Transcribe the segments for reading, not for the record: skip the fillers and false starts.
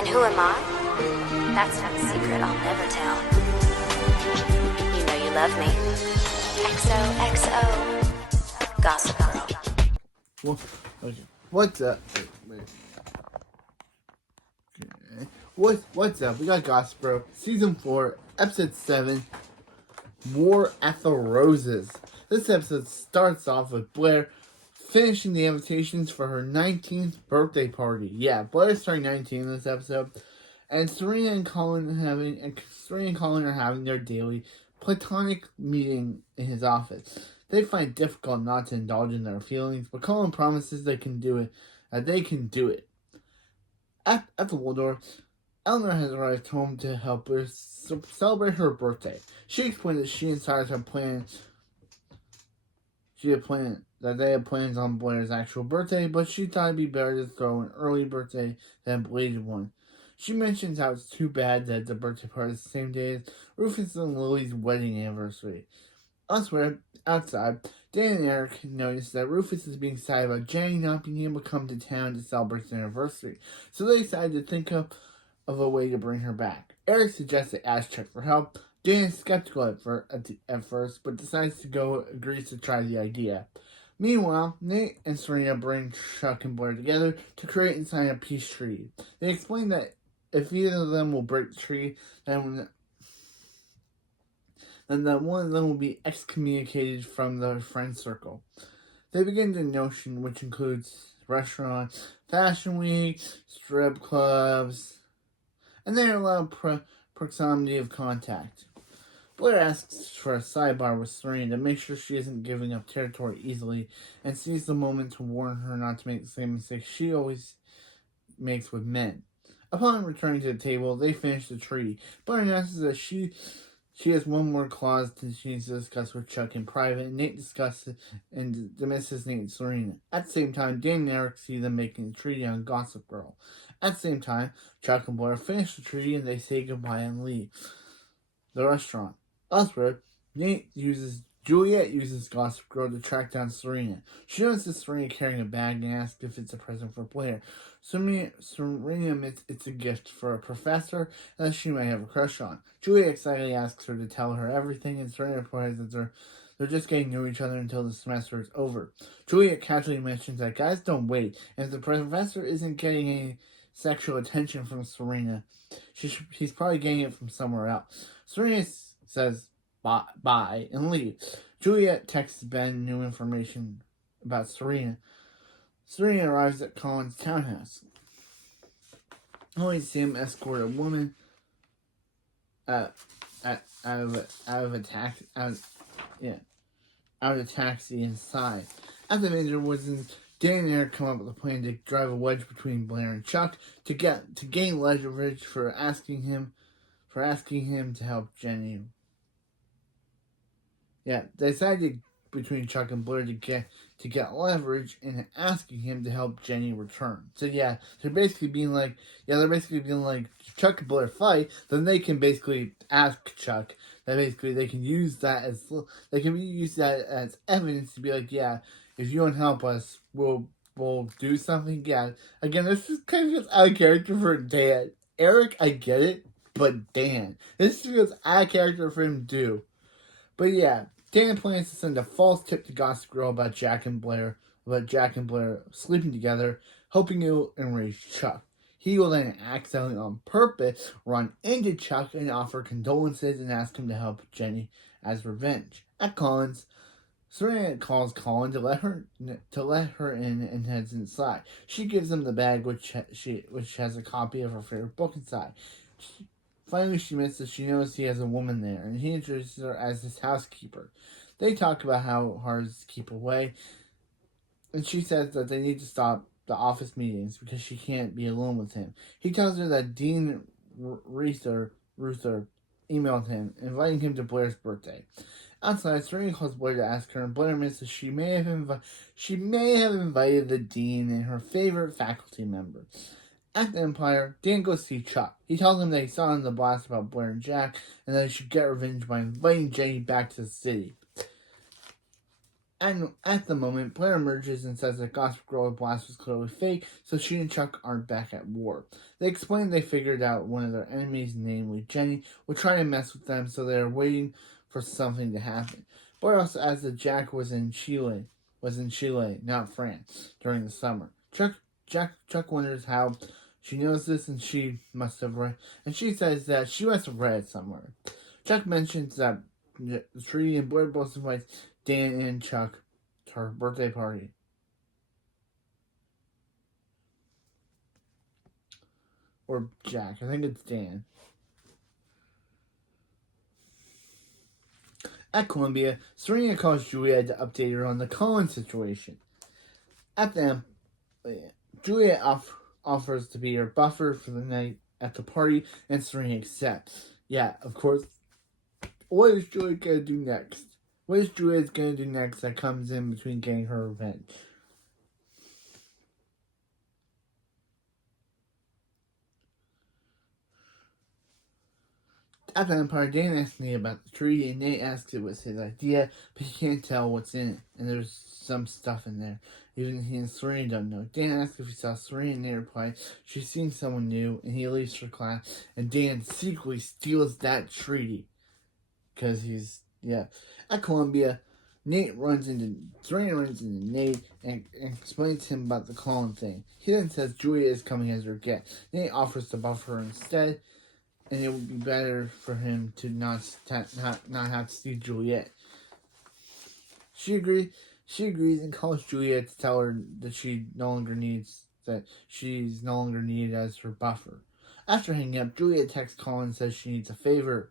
And who am I? That's not a secret I'll never tell. You know you love me. XOXO. Gossip Girl. Well, okay. What's up? Wait. Okay. What's up? We got Gossip Girl, Season 4, Episode 7, War at the Roses. This episode starts off with Blair finishing the invitations for her 19th birthday party. Yeah, Blair's turning 19 in this episode. And Serena and Colin are having their daily platonic meeting in his office. They find it difficult not to indulge in their feelings, but Colin promises they can do it. At the Waldorf, Eleanor has arrived home to help her celebrate her birthday. She explained that she and Cyrus had plans. They had plans on Blair's actual birthday, but she thought it'd be better to throw an early birthday than a belated one. She mentions how it's too bad that the birthday party is the same day as Rufus and Lily's wedding anniversary. Elsewhere, outside, Dan and Eric notice that Rufus is being sad about Jenny not being able to come to town to celebrate their anniversary, so they decide to think of a way to bring her back. Eric suggests they ask Chuck for help. Dan is skeptical at first, but agrees to try the idea. Meanwhile, Nate and Serena bring Chuck and Blair together to create and sign a peace treaty. They explain that if either of them will break the treaty, then that one of them will be excommunicated from the friend circle. They begin the notion, which includes restaurants, fashion week, strip clubs, and they allow proximity of contact. Blair asks for a sidebar with Serena to make sure she isn't giving up territory easily, and sees the moment to warn her not to make the same mistake she always makes with men. Upon returning to the table, they finish the treaty. Blair announces that she has one more clause that she needs to discuss with Chuck in private, and Nate discusses and dismisses Nate and Serena. At the same time, Dan and Eric see them making a treaty on Gossip Girl. At the same time, Chuck and Blair finish the treaty and they say goodbye and leave the restaurant. Elsewhere, Juliet uses Gossip Girl to track down Serena. She notices Serena carrying a bag and asks if it's a present for Blair. Serena admits it's a gift for a professor that she might have a crush on. Juliet excitedly asks her to tell her everything, and Serena replies that they're just getting to know each other until the semester is over. Juliet casually mentions that guys don't wait, and if the professor isn't getting any sexual attention from Serena, he's probably getting it from somewhere else. Serena says bye and leaves. Juliet texts Ben new information about Serena. Serena arrives at Colin's townhouse, only to see him escort a woman out of a taxi inside. At the major woods, Dan and Eric come up with a plan to drive a wedge between Blair and Chuck to gain leverage for asking him to help Jenny. Yeah, they decided between Chuck and Blair to get leverage in asking him to help Jenny return. So yeah, they're basically being like, Chuck and Blair fight, then they can basically ask Chuck that basically they can use that as evidence to be like, yeah, if you don't help us, we'll do something. Yeah, again, this is kind of just out of character for Dan. Eric, I get it, but Dan, this feels out of character for him to do. But yeah, Dan plans to send a false tip to Gossip Girl about Jack and Blair sleeping together, hoping it will enrage Chuck. He will then accidentally on purpose run into Chuck and offer condolences and ask him to help Jenny as revenge. At Colin's, Serena calls Colin to let her in and heads inside. She gives him the bag which has a copy of her favorite book inside. Finally, she admits that she knows he has a woman there, and he introduces her as his housekeeper. They talk about how hard it is to keep away, and she says that they need to stop the office meetings because she can't be alone with him. He tells her that Dean Ruther emailed him, inviting him to Blair's birthday. Outside, Serena calls Blair to ask her, and Blair admits that she may have invited the dean and her favorite faculty member. At the Empire, Dan goes to see Chuck. He tells him that he saw in the blast about Blair and Jack, and that he should get revenge by inviting Jenny back to the city. And at the moment, Blair emerges and says that Gossip Girl blast was clearly fake, so she and Chuck aren't back at war. They explain they figured out one of their enemies, namely Jenny, would try to mess with them, so they are waiting for something to happen. Blair also adds that Jack was in Chile, not France, during the summer. Chuck wonders how she knows this, and she says that she must have read it somewhere. Chuck mentions that the tree and Blair both invites Dan and Chuck to her birthday party. Or Jack. I think it's Dan. At Columbia, Serena calls Juliet to update her on the Colin situation. At them, Juliet offers to be her buffer for the night at the party, and Serena accepts. Yeah, of course. What is Juliet gonna do next? What is Juliet gonna do next that comes in between getting her revenge? At the Empire, Dan asks Nate about the tree, and Nate asks it was his idea, but he can't tell what's in it, and there's some stuff in there. Even he and Serena don't know. Dan asks if he saw Serena, and Nate replies she's seeing someone new, and he leaves for class, and Dan secretly steals that treaty. Because At Columbia, Serena runs into Nate and explains to him about the Colin thing. He then says Julia is coming as her guest. Nate offers to buffer her instead, and it would be better for him to not have to see Juliet. She agrees and calls Juliet to tell her that she's no longer needed as her buffer. After hanging up, Juliet texts Colin and says she needs a favor.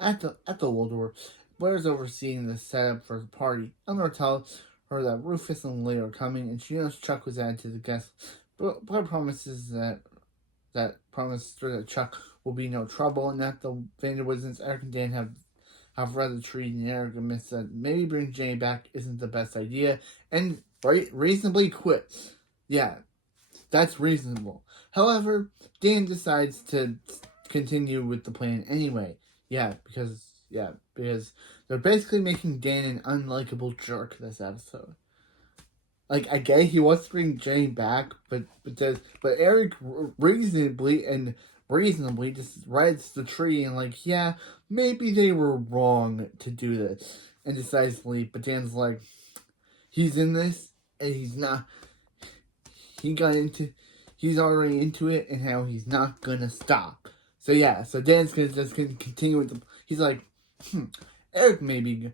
At the Waldorf, Blair's overseeing the setup for the party. Eleanor tells her that Rufus and Leah are coming, and she knows Chuck was added to the guest. Blair promises her that Chuck will be no trouble, and that the Vanderwoodens, Eric and Dan have read the treaty, and Eric admits that maybe bringing Jenny back isn't the best idea, and reasonably quits. Yeah, that's reasonable. However, Dan decides to continue with the plan anyway. Because they're basically making Dan an unlikable jerk this episode. Like, I get he wants to bring Jenny back, but Eric reasonably just reads the tree and maybe they were wrong to do this and decides to leave. But Dan's like, he's in this and he's not. He's already into it, and how he's not gonna stop. So Dan's gonna continue with he's like, Eric maybe.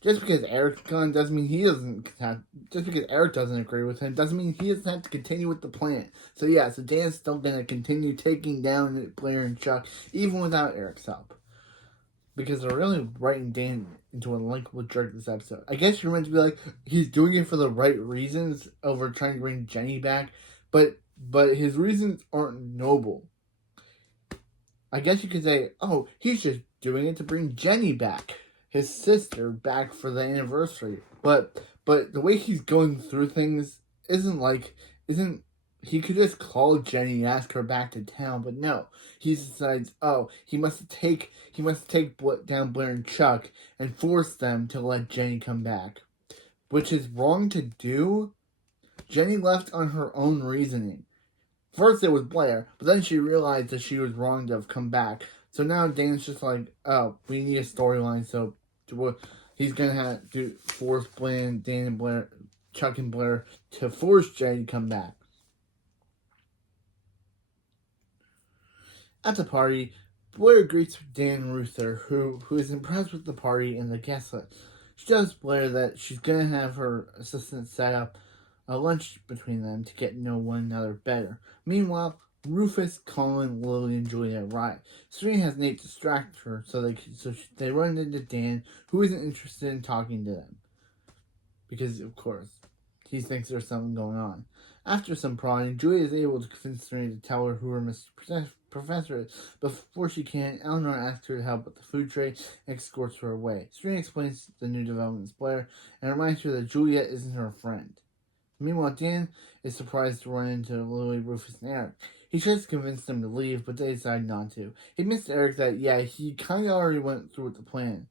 Just because Eric's gone doesn't mean he doesn't have. Just because Eric doesn't agree with him doesn't mean he doesn't have to continue with the plan. So Dan's still gonna continue taking down Blair and Chuck even without Eric's help, because they're really writing Dan into a likable jerk this episode. I guess you're meant to be like, he's doing it for the right reasons over trying to bring Jenny back, but his reasons aren't noble. I guess you could say, oh, he's just doing it to bring Jenny back, his sister, back for the anniversary. But the way he's going through things isn't he could just call Jenny and ask her back to town, but no. He decides, he must take down Blair and Chuck and force them to let Jenny come back, which is wrong to do. Jenny left on her own reasoning. First it was Blair, but then she realized that she was wrong to have come back. So now Dan's just like, we need a storyline, so he's gonna have to force Chuck and Blair to force Jenny to come back. At the party, Blair greets Dan and Ruther, who is impressed with the party and the guest list. She tells Blair that she's gonna have her assistant set up a lunch between them to get to know one another better. Meanwhile, Rufus, Colin, Lily, and Julia arrive. Serena has Nate distract her, so they run into Dan, who isn't interested in talking to them, because of course he thinks there's something going on. After some prodding, Julia is able to convince Serena to tell her who her professor is. Before she can, Eleanor asks her to help with the food tray and escorts her away. Serena explains the new developments to Blair and reminds her that Julia isn't her friend. Meanwhile, Dan is surprised to run into Lily, Rufus, and Eric. He tries to convince them to leave, but they decide not to. He admits to Eric that, he kind of already went through with the plan.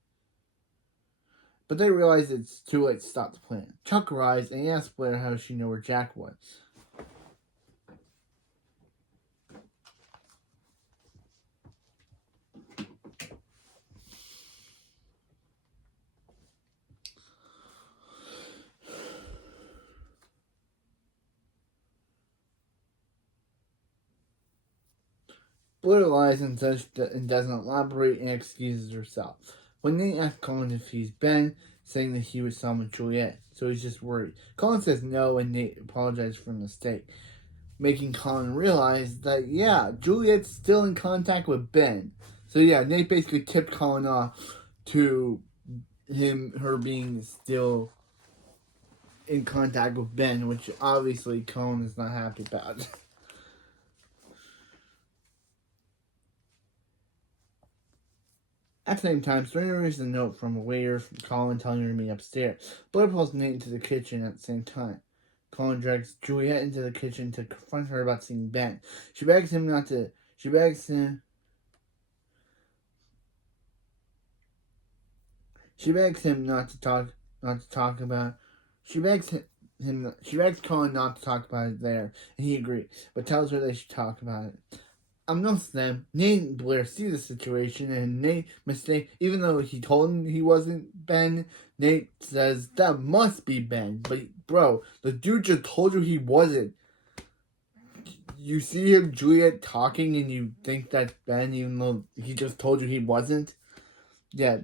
but they realize it's too late to stop the plan. Chuck arrives and he asks Blair how she knew where Jack was. Blair lies and doesn't elaborate and excuses herself. When Nate asks Colin if he's Ben, saying that he was with Juliet, so he's just worried. Colin says no and Nate apologizes for the mistake, making Colin realize that, yeah, Juliet's still in contact with Ben. So yeah, Nate basically tipped Colin off to her being still in contact with Ben, which obviously Colin is not happy about. At the same time, Serena receives a note from a waiter from Colin telling her to meet upstairs. Blair pulls Nate into the kitchen at the same time. Colin drags Juliet into the kitchen to confront her about seeing Ben. She begs him not to She begs Colin not to talk about it there, and he agrees, but tells her they should talk about it. Unbeknownst to them, Nate and Blair see the situation, and Nate even though he told him he wasn't Ben, Nate says, that must be Ben. But, bro, the dude just told you he wasn't. You see him, Juliet, talking, and you think that's Ben, even though he just told you he wasn't? Yeah.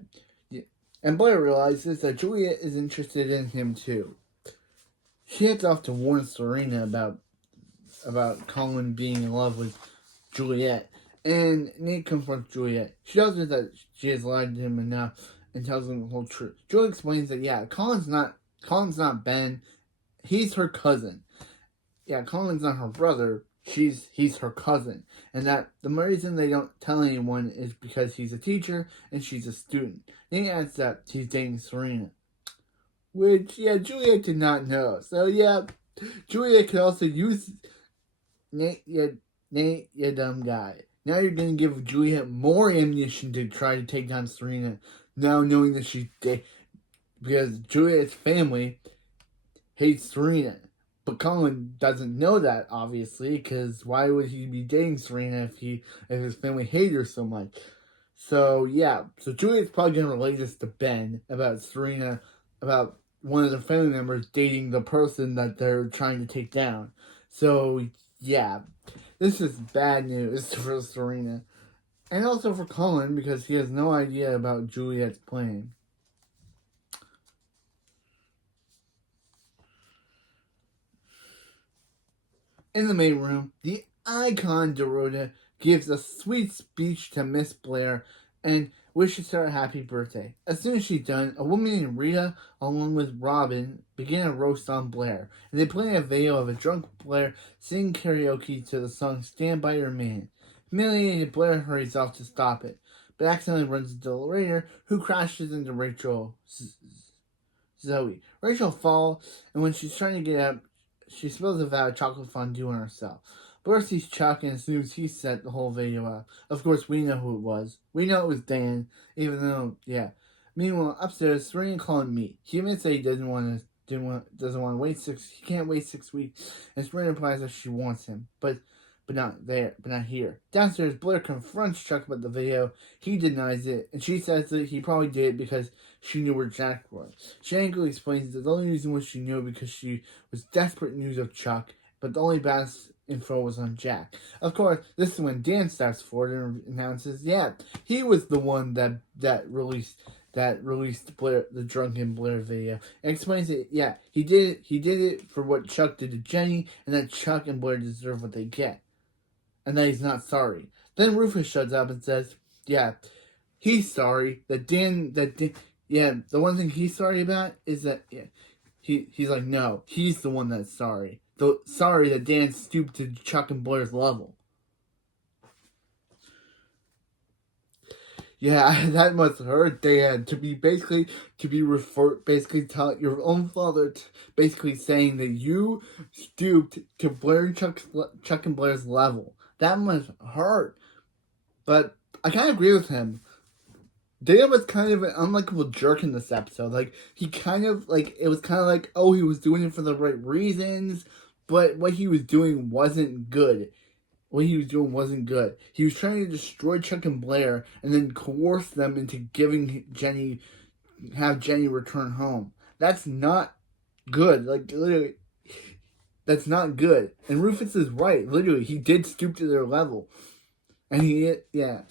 And Blair realizes that Juliet is interested in him, too. She heads off to warn Serena about Colin being in love with Juliet, and Nate confronts Juliet. She tells her that she has lied to him enough and tells him the whole truth. Juliet explains that, yeah, Colin's not Ben. He's her cousin. Yeah, Colin's not her brother. He's her cousin. And that the reason they don't tell anyone is because he's a teacher and she's a student. Nate adds that he's dating Serena, which, yeah, Juliet did not know. So, yeah, Juliet could also use Nate, you dumb guy. Now you're going to give Juliet more ammunition to try to take down Serena, now knowing that she's dead. Because Juliet's family hates Serena. But Colin doesn't know that, obviously, because why would he be dating Serena if his family hated her so much? So, yeah. So Juliet's probably going to relate this to Ben about Serena, about one of the family members dating the person that they're trying to take down. So, yeah. This is bad news for Serena. And also for Colin, because he has no idea about Juliet's plan. In the main room, the icon Dorota gives a sweet speech to Miss Blair and wishes her a happy birthday. As soon as she's done, a woman named Rita, along with Robin, begin a roast on Blair, and they play a video of a drunk Blair singing karaoke to the song Stand By Your Man. Humiliated, Blair hurries off to stop it, but accidentally runs into the narrator, who crashes into Rachel Zoe. Rachel falls, and when she's trying to get up, she spills a vat of chocolate fondue on herself. Blair sees Chuck and assumes he set the whole video up. Of course, we know who it was. We know it was Dan, even though, yeah. Meanwhile, upstairs, Serena and Colin meet. He admits that he doesn't want to wait he can't wait 6 weeks, and Serena implies that she wants him, but not here. Downstairs, Blair confronts Chuck about the video. He denies it, and she says that he probably did it because she knew where Jack was. She angrily explains that the only reason why she knew it because she was desperate news of Chuck, but the only bad info was on Jack. Of course, this is when Dan steps forward and announces, yeah, he was the one that released Blair, the drunken Blair video, and explains that, yeah, he did it for what Chuck did to Jenny, and that Chuck and Blair deserve what they get, and that he's not sorry. Then Rufus shuts up and says, yeah, he's sorry, yeah, the one thing he's sorry about is that, yeah, he's like, no, he's the one that's sorry. Sorry that Dan stooped to Chuck and Blair's level. Yeah, that must hurt Dan to be tell your own father basically saying that you stooped to Chuck and Blair's level. That must hurt. But I kind of agree with him. Dan was kind of an unlikable jerk in this episode. Like, he kind of, like, it was kind of like, oh, he was doing it for the right reasons, but what he was doing wasn't good. What he was doing wasn't good. He was trying to destroy Chuck and Blair and then coerce them into have Jenny return home. That's not good. Like, literally, that's not good. And Rufus is right. Literally, he did stoop to their level. And yeah.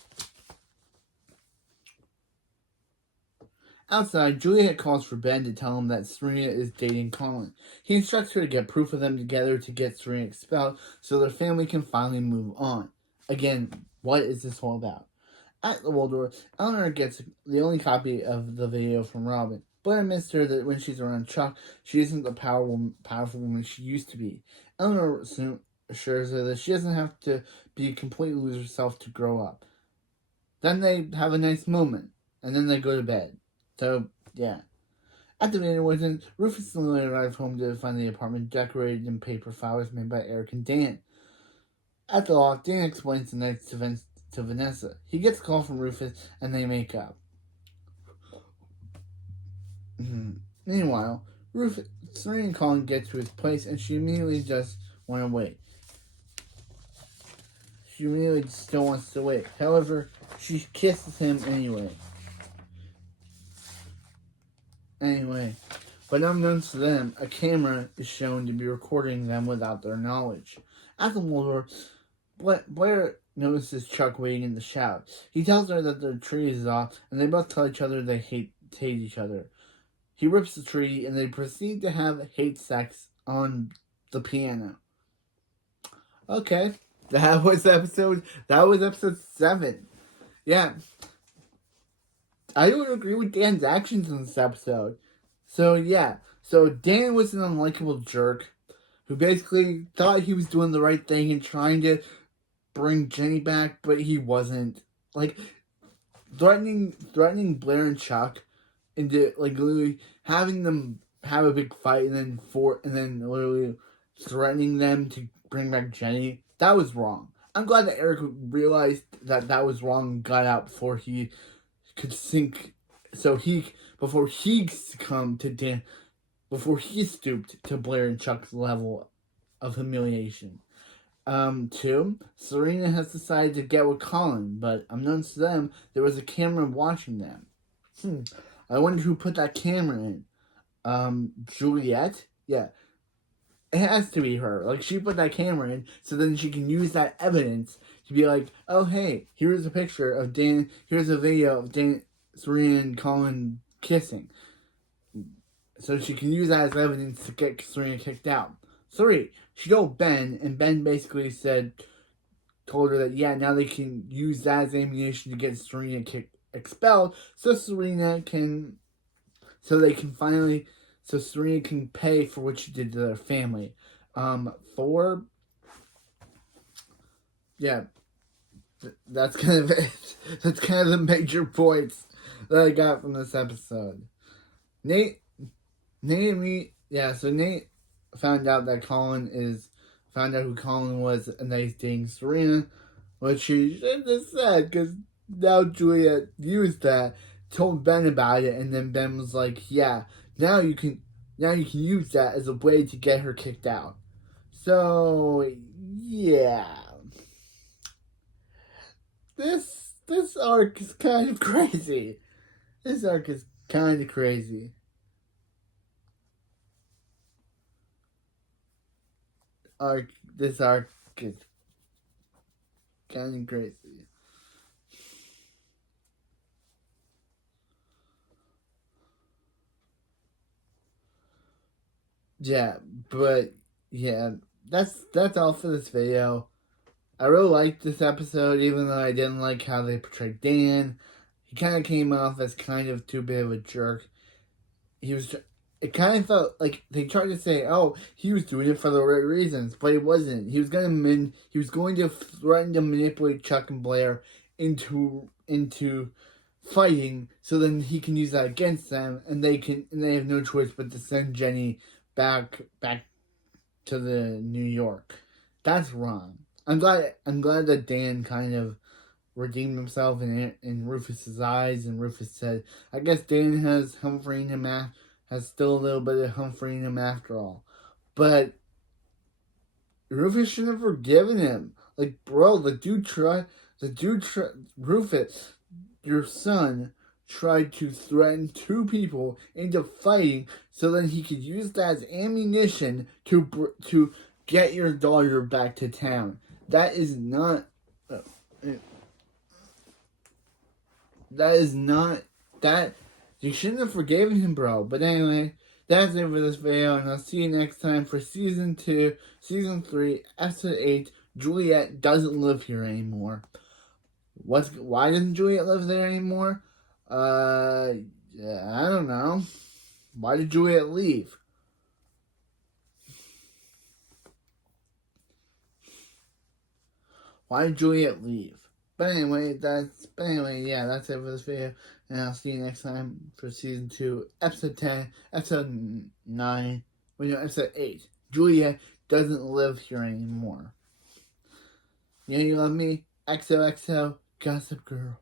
Outside, Juliet calls for Ben to tell him that Serena is dating Colin. He instructs her to get proof of them together to get Serena expelled so their family can finally move on. Again, what is this all about? At the Waldorf, Eleanor gets the only copy of the video from Robin. Blair admits to her that when she's around Chuck, she isn't the powerful woman she used to be. Eleanor soon assures her that she doesn't have to be completely lose herself to grow up. Then they have a nice moment, and then they go to bed. So, yeah. At the dinner, Rufus and Lily arrive home to find the apartment decorated in paper flowers made by Eric and Dan. At the loft, Dan explains the night to Vanessa. He gets a call from Rufus, and they make up. Meanwhile, Serena and Colin get to his place, and she immediately just went away. She immediately still wants to wait. However, she kisses him anyway. But unbeknownst to them, a camera is shown to be recording them without their knowledge. At the Waldorf, Blair notices Chuck waiting in the shower. He tells her that their tree is off, and they both tell each other they hate each other. He rips the tree, and they proceed to have hate sex on the piano. Okay, that was episode 7. Yeah. I don't agree with Dan's actions in this episode. So, yeah. So, Dan was an unlikable jerk who basically thought he was doing the right thing and trying to bring Jenny back, but he wasn't. Like, threatening Blair and Chuck into, like, literally having them have a big fight and then literally threatening them to bring back Jenny. That was wrong. I'm glad that Eric realized that was wrong and got out before he could sink, before he succumbed to Dan, before he stooped to Blair and Chuck's level of humiliation. 2, Serena has decided to get with Colin, but unknowns to them, there was a camera watching them. I wonder who put that camera in. Juliet? Yeah. It has to be her. Like, she put that camera in, so then she can use that evidence to be like, oh, hey, here's a picture of Dan, here's a video of Dan, Serena, and Colin kissing. So she can use that as evidence to get Serena kicked out. 3, she told Ben, and Ben basically told her that, yeah, now they can use that as ammunition to get Serena expelled, so Serena can pay for what she did to their family. 4, yeah, that's kind of it. That's kind of the major points that I got from this episode. Nate found out who Colin was, and that he's dating Serena, which she should have said, because now Juliet used that, told Ben about it, and then Ben was like, yeah, now you can use that as a way to get her kicked out. So, yeah. This arc is kind of crazy. This arc is kind of crazy. This arc is kind of crazy. Yeah, but yeah, that's all for this video. I really liked this episode, even though I didn't like how they portrayed Dan. He kind of came off as kind of too big of a jerk. It kind of felt like they tried to say, oh, he was doing it for the right reasons, but it wasn't. He was going to threaten to manipulate Chuck and Blair into fighting, so then he can use that against them, and they have no choice but to send Jenny back to the New York. That's wrong. I'm glad that Dan kind of redeemed himself in Rufus's eyes, and Rufus said, I guess Dan has Humphrey in him has still a little bit of Humphrey in him after all. But Rufus should have forgiven him. Like, bro, Rufus, your son, tried to threaten two people into fighting so that he could use that as ammunition to get your daughter back to town. That is not... that you shouldn't have forgiven him, bro. But anyway, that's it for this video, and I'll see you next time for season 3, episode 8. Juliet doesn't live here anymore. Why doesn't Juliet live there anymore? Yeah, I don't know. Why did Juliet leave? Why did Juliet leave? But anyway, that's it for this video. And I'll see you next time for season 2, episode 10, episode 9, episode 8. Juliet doesn't live here anymore. You know you love me? XOXO, Gossip Girl.